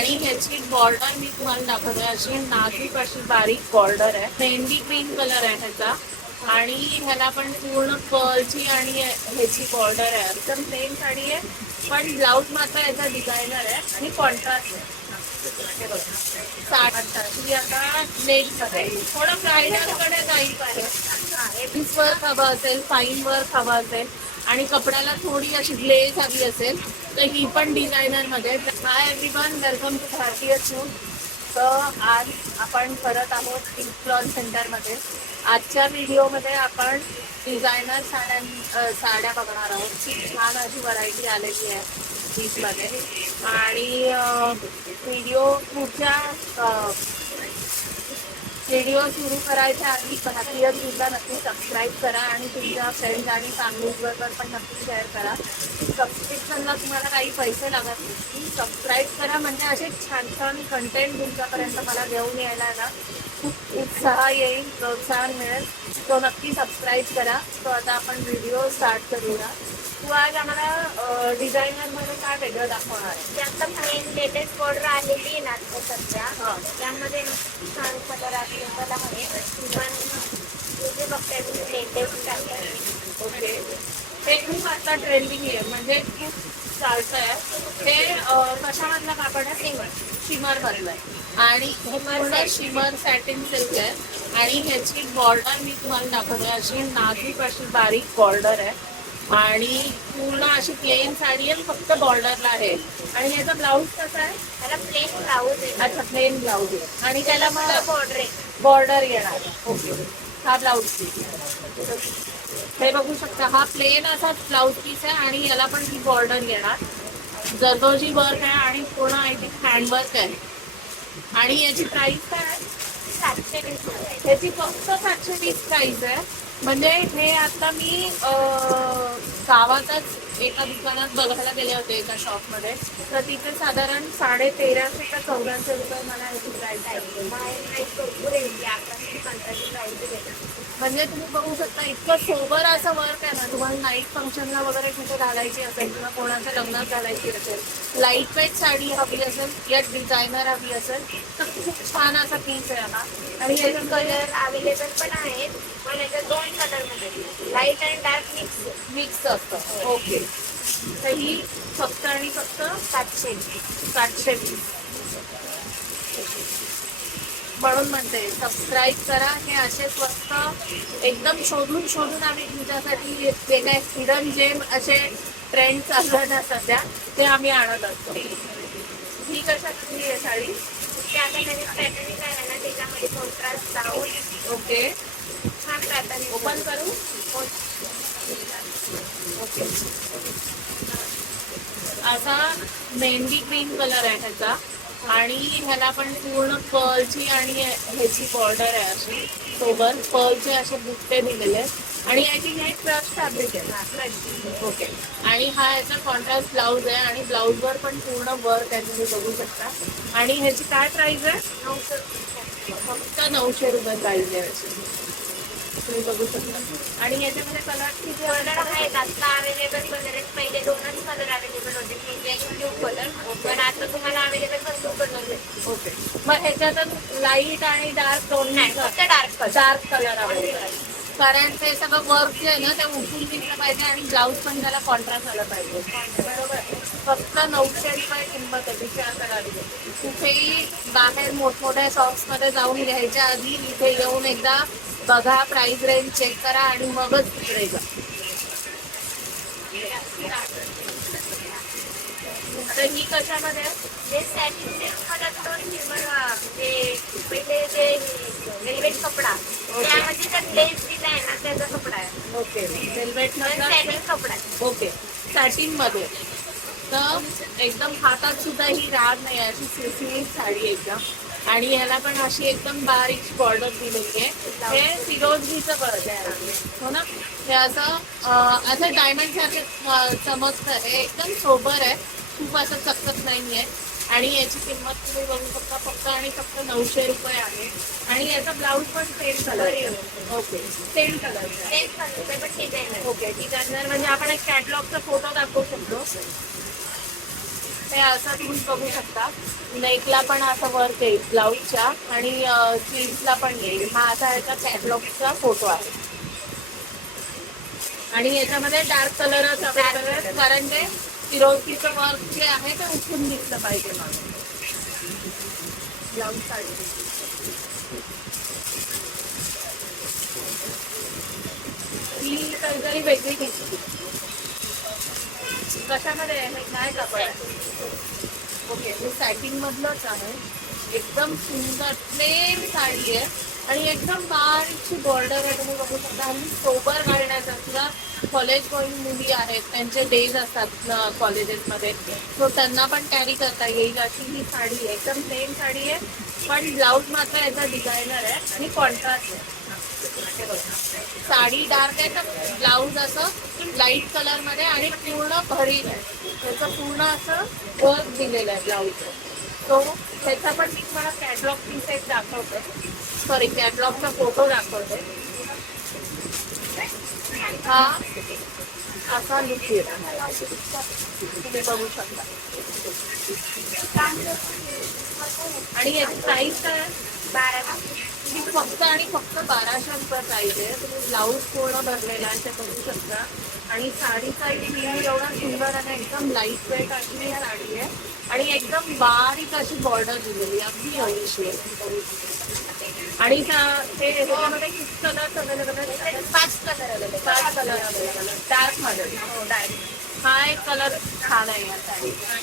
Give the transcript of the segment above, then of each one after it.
आणि ह्याची बॉर्डर मी तुम्हाला दाखवते, अशी नाजूक अशी बारीक बॉर्डर आहे. मेहंदी ग्रीन कलर आहे ह्याचा आणि ह्याला पण पूर्ण पर्लची आणि ह्याची बॉर्डर आहे. एकदम प्लेन साडी आहे, पण ब्लाऊज मात्र याचा डिझायनर आहे आणि कॉन्ट्रास्ट आहे. साडी आता नेट मध्ये थोडं ब्रायडलकडे जाईल पाहिजे. पीस वर्क हवं असेल, फाईन वर्क हवं असेल आणि कपड्याला थोडी अशी ग्लेज हवी असेल तर ही पण डिझायनर मध्ये. हाय एव्हरीवन, वेलकम टू भारतीय सूट. तर आज आपण करत आहोत पिंक सेंटरमध्ये. आजच्या व्हिडिओमध्ये आपण डिझायनर साड्या बघणार आहोत. खूप छान अशी व्हरायटी आलेली आहे पीसमध्ये. आणि व्हिडिओ सुरू करायच्या आधी भारतीय सूटला नक्की सबस्क्राईब करा आणि तुमच्या फ्रेंड्स आणि फॅमिलीबरोबर पण नक्की शेअर करा. सबस्क्रिप्शनला तुम्हाला काही पैसे लागत नाही. सबस्क्राईब करा म्हणजे असे छान छान कंटेंट तुमच्यापर्यंत मला घेऊन यायला ना खूप उत्साह येईल, प्रोत्साहन मिळेल. तो नक्की सबस्क्राईब करा. तो आता आपण व्हिडिओ स्टार्ट करूया. तू आज आम्हाला डिझायनरमध्ये काय वेगळं दाखवणार आहे? ते आता मेन लेटेस्ट बॉर्डर आलेली आहे ना आता सध्या. त्यामध्ये छान कलर अवेलेबल आहे. जे बघताय तुम्ही लेटेस्ट आहे. ओके, हे खूप आता ट्रेंडिंग आहे, म्हणजे खूप चालतं आहे. हे कशामधलं कापड आहे? शिमर मधलं आहे आणि हे पूर्ण शिमर सॅटिन सिल्क आहे. आणि ह्याची बॉर्डर मी तुम्हाला दाखवते, अशी नाजूक अशी बारीक बॉर्डर आहे आणि पूर्ण अशी प्लेन साडी आहे, फक्त बॉर्डरला आहे. आणि ह्याचा ब्लाऊज कसा आहे? त्याला प्लेन ब्लाऊज आहे. अच्छा, प्लेन ब्लाऊज आहे आणि त्याला मग बॉर्डर आहे. बॉर्डर येणार. ओके, हा ब्लाऊज पीस. हे बघू शकता, हा प्लेन असाच ब्लाऊज पीस आहे आणि याला पण ही बॉर्डर येणार. जरदोजी वर्क आहे आणि पूर्ण आय थिंक हँडवर्क आहे. आणि याची प्राइस काय आहे? 720. ह्याची फक्त 720 प्राइस आहे. म्हणजे हे आता मी गावातच एका दुकानात बघायला गेले होते, एका शॉपमध्ये. तर तिथे साधारण 1350 का 1400 रुपये मला ह्याची प्राइस आहे. म्हणजे तुम्ही बघू शकता, इतकं सोबर असं वर्क आहे ना. तुम्हाला नाईट फंक्शनला वगैरे कुठे घालायची असेल किंवा कोणाच्या लग्नात घालायची असेल, लाईट वेट साडी हवी असेल या डिझायनर हवी असेल तर खूप छान असा पीस आहे हा. आणि याचे कलर अवेलेबल पण आहेत, पण याच्यात 2 कलरमध्ये लाईट आणि डार्क मिक्स असतं. ओके, तर ही फक्त आणि फक्त 720. म्हणून म्हणते सबस्क्राईब करा. हे असेच वस्तू एकदम शोधून आम्ही तुमच्यासाठी जे काय हिडन जेम असे ट्रेंड चालू आहे सध्या, ते आम्ही आणत असतो. ही कशाची आहे साडी? ते आता नवीन पॅटर्निंग आहे ना, त्याच्यामध्ये कॉन्ट्रास्ट ब्लाऊज. ओके, छान पॅटर्निंग. ओपन करू. ओके, असा मेहंदी ग्रीन कलर आहे ह्याचा आणि ह्याला पण पूर्ण पर्लची आणि ह्याची बॉर्डर आहे. अशी सोबत पर्लचे असे बुट्टे दिलेले आहेत आणि आय थिंक हे क्रश फॅब्रिक आहे. ओके, आणि हा ह्याचा कॉन्ट्रास्ट ब्लाऊज आहे आणि ब्लाऊजवर पण पूर्ण वर्क आहे, तुम्ही बघू शकता. आणि ह्याची काय प्राइस आहे? 900. फक्त 900 रुपये प्राइस आहे याची, तुम्ही बघू शकता. आणि याच्यामध्ये कलर किती कलर आहेत आता अवेलेबल वगैरे. पहिले 2च कलर अवेलेबल होते, पिंक आणि ब्लू कलर. पण आता तुम्हाला अवेलेबल ब्लू कलर. ओके, मग ह्याच्यात लाईट आणि डार्क दोन नाही, फक्त डार्क कलर अवेलेबल आहे. कारण ते सगळं वर्क जे आहे ना ते उठून दिसलं पाहिजे आणि ब्लाऊज पण त्याला कॉन्ट्रास्ट आला पाहिजे. बरोबर, फक्त 900 रुपये किंमत आहे. विचार करा, कुठेही बाहेर मोठमोठ्या शॉप्समध्ये जाऊन घ्यायच्या आधी इथे येऊन एकदा बघा, प्राइस रेंज चेक करा आणि मगच तिकडे जा. तर ही कशामध्ये? जे सॅटिन सिल्कमध्ये जे पहिले जे वेलवेट कपडा, त्यामध्ये जर लेस दिला आहे ना, त्याचा कपडा आहे. ओके, वेलवेट सॅटिन कपडा आहे. ओके, सॅटिन मध्ये. तर एकदम हातात सुद्धा ही राग नाही, अशी सिल्क साडी एकदम. आणि ह्याला पण अशी एकदम बारीक बॉर्डर दिलेली आहे. हे फिरोजगीचं कळत आहे, हो ना. हे असं डायमंड सारखे चमकतं. हे एकदम सोबर आहे, खूप असं चकचक नाही आहे. आणि याची किंमत तुम्ही बघू शकता, फक्त आणि फक्त 900 रुपये आहे. आणि याचा ब्लाऊज पण सेम कलर आहे. Okay, same colour. Designer. Okay, designer म्हणजे आपण एक कॅटलॉगचा फोटो दाखवू शकतो. हे असं तुम्ही बघू शकता. नेकला पण असं वर्क येईल ब्लाऊजच्या आणि स्लीव्सला पण येईल. हा असा याचा कॅटलॉगचा फोटो आहे. आणि याच्यामध्ये डार्क कलरच अवेलेबल, कारण ते फिरोजीचं वर्क जे आहे ते उठून दिसलं पाहिजे म्हणून. ब्लाऊज साडी ही काहीतरी वेगळी दिसते. कशामध्ये आहे काय कापड आहे? ओके, हे सॅटिंग मधलंच आहे. एकदम सुंदर प्लेन साडी आहे आणि एकदम बारीकशी बॉर्डर आहे. तुम्ही बघू शकता. आणि सोबर घालण्याचा किंवा कॉलेज गोईंग मुली आहेत, त्यांचे डेज असतात कॉलेजेसमध्ये, सो त्यांना पण कॅरी करता येईल अशी ही साडी आहे. एकदम प्लेन साडी आहे, पण ब्लाऊज मात्र याचा डिझायनर आहे आणि कॉन्ट्रास्ट आहे. साडी डार्क आहे तर ब्लाऊज असं लाईट कलर मध्ये आणि पूर्ण भरीव आहे. त्याचं पूर्ण असं वर्क दिलेलं आहे ब्लाऊज. तो त्याचा पण मी तुम्हाला कॅटलॉग पीस एक दाखवते, सॉरी कॅटलॉगचा फोटो दाखवते. हा असा लुक येतो, तुम्ही बघू शकता. आणि याची प्राईस काय? 12 फक्त आणि फक्त 1200 रुपये प्राईस आहे. तुम्ही ब्लाऊज पूर्ण भरलेला आहे ते बघू शकता. आणि साडीचा एवढा सुंदर आणि एकदम लाईट वेट अशी ही साडी आहे आणि एकदम बारीक अशी बॉर्डर दिलेली आहे, अगदी हळूशी आहे. आणि ते ह्याच्यामध्ये किती कलर्स अवेलेबल आहेत? 5 colour available. 5 colour available dark मध्ये. हो डार्क. हा एक कलर छान आहे या साडीचा.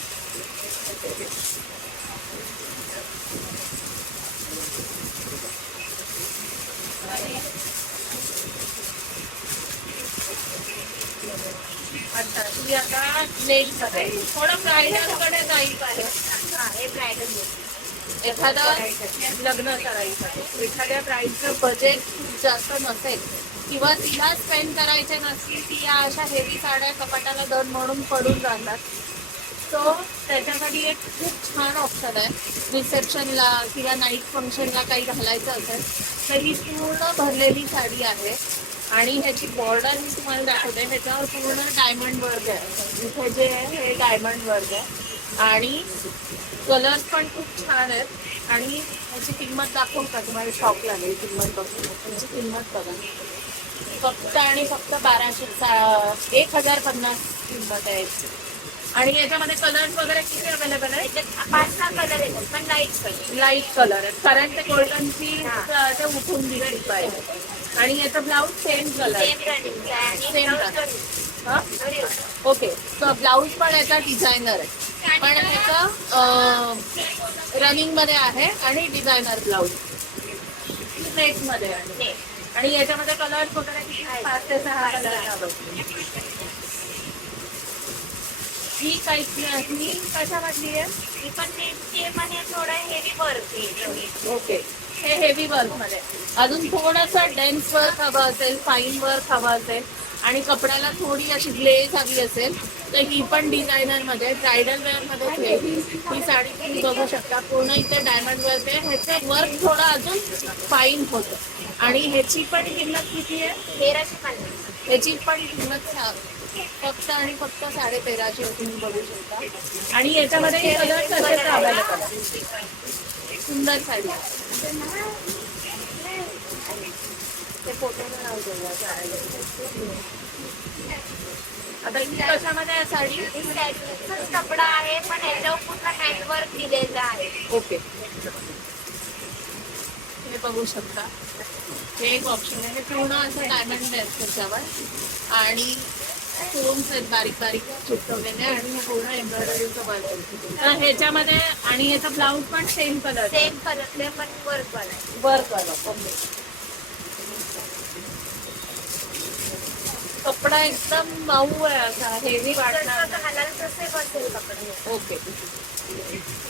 अच्छा, ती आता नेट मध्ये थोडं ब्रायडल कडे जाईल पाहिजे. हे ब्रायडल एखादं लग्न करायचं, एखाद्या ब्राईडचं बजेट खूप जास्त नसेल किंवा तिला स्पेंड करायचे नसतील, ती या अशा हेवी साड्या कपाटाला दर म्हणून पडून जातात, सो त्याच्यासाठी एक खूप छान ऑप्शन आहे. रिसेप्शनला किंवा नाईट फंक्शनला काही घालायचं असेल तर ही पूर्ण भरलेली साडी आहे. आणि ह्याची बॉर्डर मी तुम्हाला दाखवते. ह्याच्यावर पूर्ण डायमंड वर्क आहे. इथे जे आहे हे डायमंड वर्क आहे आणि कलर्स पण खूप छान आहेत. आणि ह्याची किंमत दाखवू का? तुम्हाला शॉक लागेल किंमत बघून. ह्याची किंमत बघा, फक्त आणि फक्त 1050 किंमत आहे याची. आणि याच्यामध्ये कलर्स वगैरे किती अवेलेबल आहे? 5-6 कलर आहेत, पण लाईट कलर आहेत, कारण ते गोल्डनची ते उठून दिली पाहिजे. आणि याचा blouse same colour, same okay. तर ब्लाऊज पण याचा डिझायनर आहे, पण ह्याचं रनिंग मध्ये आहे आणि डिझायनर ब्लाऊज नेट मध्ये आहे. आणि याच्यामध्ये कलर्स वगैरे किती? 5 ते 6 कलर आहे. ही ही कशा वाटली आहे? ही पण नेटची मध्ये थोडं हेवी वर्क. ओके, हे हेवी वर्क मध्ये. अजून थोडंसं डेन्स वर्क हवं असेल, फाईन वर्क हवं असेल आणि कपड्याला थोडी अशी ग्लेज हवी असेल तर ही पण डिझायनर मध्ये ब्रायडल वेअर मध्ये ही साडी तुम्ही बघू शकता. पूर्ण इथे डायमंड वर्क आहे. ह्याचं वर्क थोडं अजून फाईन होतं. आणि ह्याची पण किंमत किती आहे? 1350. ह्याची पण किंमत फक्त आणि फक्त 1350 तुम्ही बघू शकता. आणि याच्यामध्ये कलर कलर अवेलेबल आहे. सुंदर साडी. ते फोटोला नाव देऊया. आता ही कशामध्ये आहे साडी? कपडा आहे, पण याच्यावर पूर्ण हँडवर्क दिलेलं आहे. ओके, हे बघू शकता. हे एक ऑप्शन आहे. हे पूर्ण असं डायमंड आहे त्याच्यावर आणि स्टोन्स आहेत बारीक बारीक चिटकवलेले आणि हे पूर्ण एम्ब्रॉयडरीचं वर्क आहे. तर ह्याच्यामध्ये आणि ह्याचा ब्लाऊज पण सेम कलर, सेम कलर पण वर्क आहे. Work colour. ओके, कपडा एकदम मऊ आहे, असा हेवी वाटणार. घालायला तसे बसेल कपडे. ओके,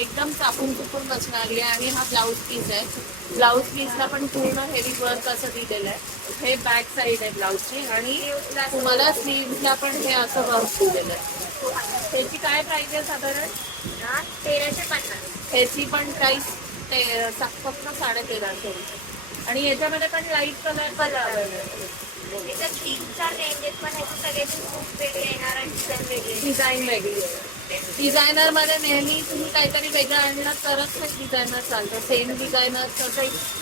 एकदम चापून चुपून बसणारी आहे. आणि हा ब्लाऊज पीस आहे. ब्लाऊज पीसला पण पूर्ण हेवी वर्क असं दिलेलं आहे. हे बॅक साईड आहे ब्लाऊजची आणि तुम्हाला स्लीव्हला पण हे असं वर्क दिलेलं आहे. त्याची काय प्राइस आहे साधारण? 1350. ह्याची पण प्राइस फक्त 1350 रुपये. आणि याच्यामध्ये पण लाईट कलर अवेलेबल आहे. त्याच्यात 3-4 रेंज आहेत, पण ह्याचे सगळ्याचे खूप वेगळे येणार आणि डिझाईन वेगळे येणार. डिझाईन वेगळी आहे. डिझायनर मध्ये नेहमी तुम्ही काहीतरी वेगळं आणलं तरच ते डिझायनर चालतं. सेम डिझायनर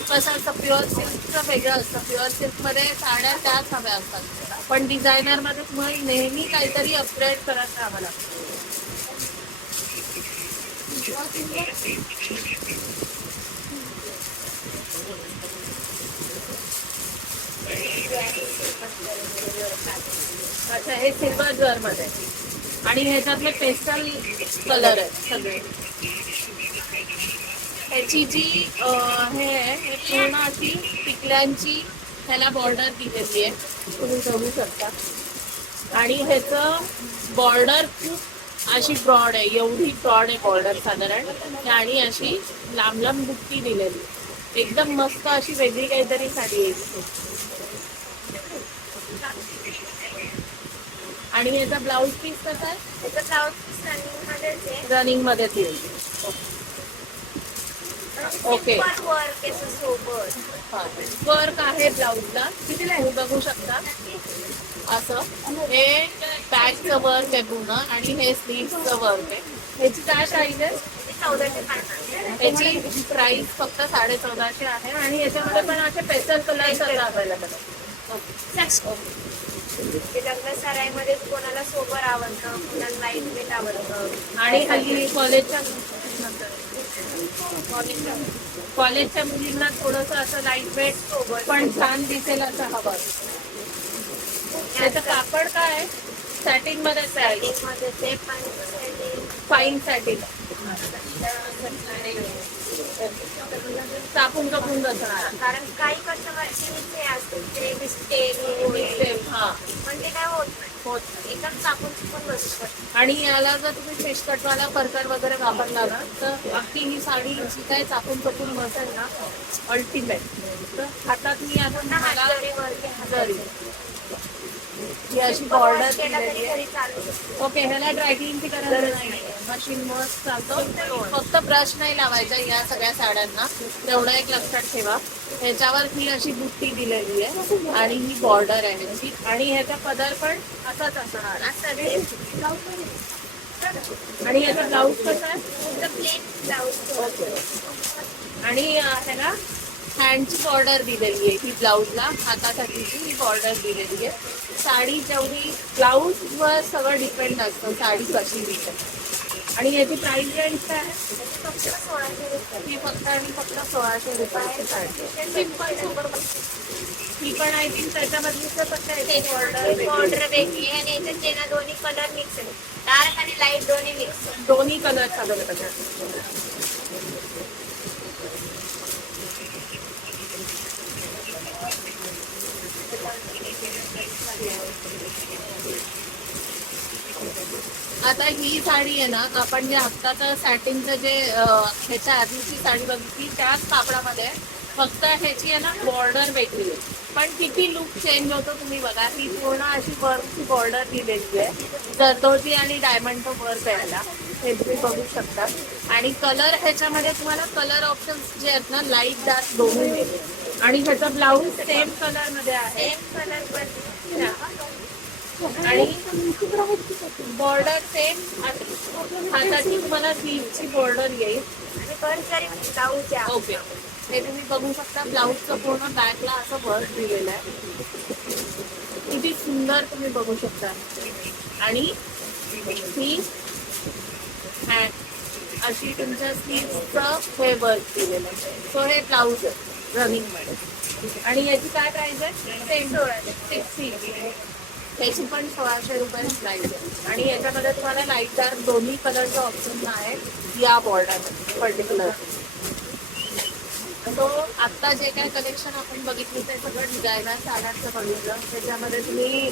कसं असतं, प्युअर सिल्कचं वेगळं असतं. प्युअर सिल्क मध्ये साड्या त्याच हव्या असतात, पण डिझायनर मध्ये तुम्हाला नेहमी काहीतरी अपग्रेड करत राहावं लागतं. अच्छा, हे सिल्वर जर मध्ये आणि ह्याच्यातले पेस्टल कलर आहेत सगळे. ह्याची जी हे आहे, हे पूर्ण अशी टिकल्यांची ह्याला बॉर्डर दिलेली आहे, तुम्ही बघू शकता. आणि ह्याचं बॉर्डर खूप अशी ब्रॉड आहे, एवढी ब्रॉड आहे बॉर्डर साधारण. आणि अशी लांब लांब बुट्टी दिलेली, एकदम मस्त अशी वेगळी काहीतरी साडी आहे. आणि याचा ब्लाऊज पीस कसा आहे? त्याचा ब्लाऊज पीस रनिंग मध्येच आहे. रनिंग मध्येच येईल. ओके. सिम्पल वर्क आहे सोबत. वर्क आहे ब्लाऊजला, किती नाही बघू शकता. असं हे बॅकचं वर्क आहे पूर्ण आणि हे स्लीव्हचं वर्क आहे. ह्याची काय प्राइस आहे? 1450. याची प्राइस फक्त 1450 आहे. आणि याच्यामध्ये पण असे पेस्टल कलर्स अवेलेबल आहे. ते लग्न सराईमध्ये कोणाला सोबर आवडतं, कोणाला लाईट वेट आवडतं. आणि हल्ली कॉलेजच्या मुलींना थोडंसं असं लाईट वेट पण छान दिसेल असं हवं. त्याचं कापड काय आहे? सॅटिन मध्येच आहे. मध्ये ते पण फाईन सॅटिन, चापून कपून बसणार. कारण काही कस्टमरची इथे असते ते मिस्टेक हा, पण ते काय होत नाही, होत नाही. एकदम चापून चुकून बसू शकतो. आणि याला जर तुम्ही फेसकटवाला परकर वगैरे वापरला ना, तर अगदी ही साडी जी काय चापून चपून बसेल ना, अल्टिमेट. तर हातात मी आता मला जरी ही अशी बॉर्डर केलेली आहे. ओके, ह्याला ड्रायक्लिंगची गरज नाही, मशीन मस्त चालतो. फक्त ब्रश नाही लावायचा या सगळ्या साड्यांना, तेवढं एक लक्षात ठेवा. ह्याच्यावर ही अशी बुट्टी दिलेली आहे आणि ही बॉर्डर आहे ह्याची. आणि ह्याचा पदर पण असाच असणार. आणि याचा ब्लाऊज कसा आहे? Plain blouse. ओके. आणि ह्याला हँडची बॉर्डर दिलेली आहे. ही ब्लाऊजला हातासाठीची ही बॉर्डर दिलेली आहे. साडी जेवढी ब्लाऊजवर सगळं डिपेंड असतं साडी कशी दिसेल. आणि याची प्राइस रेंज काय आहे? फक्त 1600 रुपये. ही फक्त आणि फक्त 1600 रुपयाची साडी. Simple super. ही पण आय थिंक त्याच्यामधलीच फक्त बॉर्डर वेगळी आहे आणि याच्यात ते ना दोन्ही कलर मिक्स आहे, डार्क आणि लाईट दोन्ही मिक्स. दोन्ही कलर अवेलेबल आहेत. आता ही साडी आहे ना, आपण जे आत्ताचं सॅटिनचं जे ह्याच्या आधीची साडी बघितली त्याच कापडामध्ये, फक्त ह्याची आहे ना बॉर्डर वेगळी आहे. पण किती लुक चेंज होतो तुम्ही बघा. ही पूर्ण अशी वर्कची बॉर्डर दिलेली आहे, जरदोजी आणि डायमंडचं वर्क आहे ह्याला, हे तुम्ही बघू शकता. आणि कलर ह्याच्यामध्ये तुम्हाला कलर ऑप्शन्स जे आहेत ना, लाईट डार्क दोन्ही मिळेल. आणि ह्याचा ब्लाऊज सेम कलर मध्ये आहे, सेम कलर पण आणि बॉर्डर सेम. हाताची तुम्हाला स्लीव्हची बॉर्डर येईल. आणि वर्क जरी ब्लाऊज आहे. ओके, हे तुम्ही बघू शकता. ब्लाऊजचं पूर्ण बॅकला असं वर्क दिलेलं आहे, किती सुंदर तुम्ही बघू शकता. आणि ही अशी तुमच्या स्लीव्हचं हे वर्क दिलेलं आहे. सो हे ब्लाऊज आहे रनिंग मध्ये. आणि याची काय प्राइस आहे? सेम 1660. त्याची पण 1600 रुपये प्राइस आहे. आणि याच्यामध्ये तुम्हाला लाईट डार्क दोन्ही कलरचे ऑप्शन आहे या बॉर्डर पर्टिक्युलर. तो आत्ता जे काय कलेक्शन आपण बघितलं ते सगळं डिझायनर साड्यांचं बघितलं. त्याच्यामध्ये तुम्ही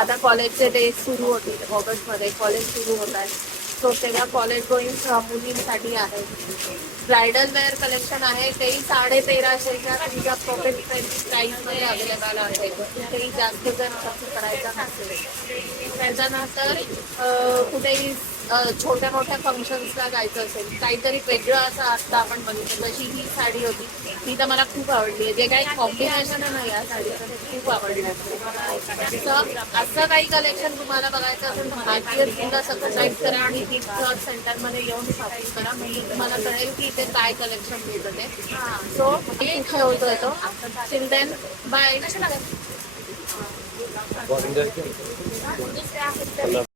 आता कॉलेजचे डेज सुरू होतील, ऑगस्टमध्ये कॉलेज सुरू होत आहे. सो तेव्हा कॉलेज गोईंग मुलींसाठी आहे. ब्रायडल वेअर कलेक्शन आहे, तेही 1350च्या तुमच्या पॉकेट फ्रेंडली प्राईसमध्ये अवेलेबल आहे. तेही जास्त जर खर्च करायचा नसेल. त्याच्यानंतर कुठेही छोट्या मोठ्या फंक्शन्सला जायचं असेल, काहीतरी वेगळं असं आता आपण बघितलं, जशी ही साडी होती ती तर मला खूप आवडली आहे. जे काही कॉम्बिनेशन आहे ना या साडीचं ते खूप आवडलं. असं काही कलेक्शन तुम्हाला बघायचं असेल तर भारतीय सिंग असं कनेक्ट करा आणि ती क्लॉथ सेंटरमध्ये येऊन शॉपिंग करा. म्हणजे तुम्हाला कळेल की इथे काय कलेक्शन मिळतं ते. सो एक ठेवतोय तो चिल्ड्रन बाय. दुसऱ्या आहेत तर